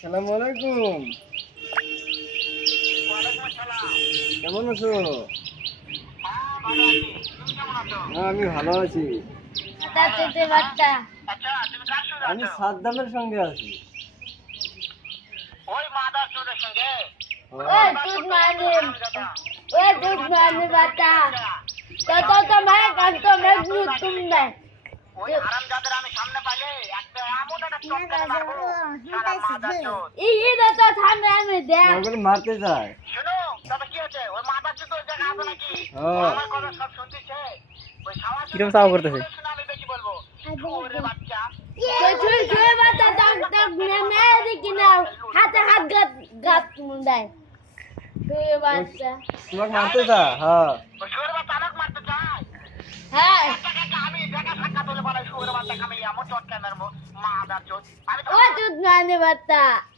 সালাম আলাইকুম। কেমন আছো? হ্যাঁ আমি ভালো আছি। আমি সাদ্দামের সঙ্গে আছি। ওই দুধ মানে ওই দুধ মানে বাচ্চা। তো তো আমরা আমি আমাকে মারতে কীরকম চাও করতেছে ছুঁই ছুঁই বাচ্চা দাগ দাগ মেয়ে দেখি না হাতে হাত গাত গাত মুন্ডায় ছুঁই বাচ্চা তোমাকে মারতে হ্যাঁ হ্যাঁ ও দুধ মানে বাচ্চা ねばった。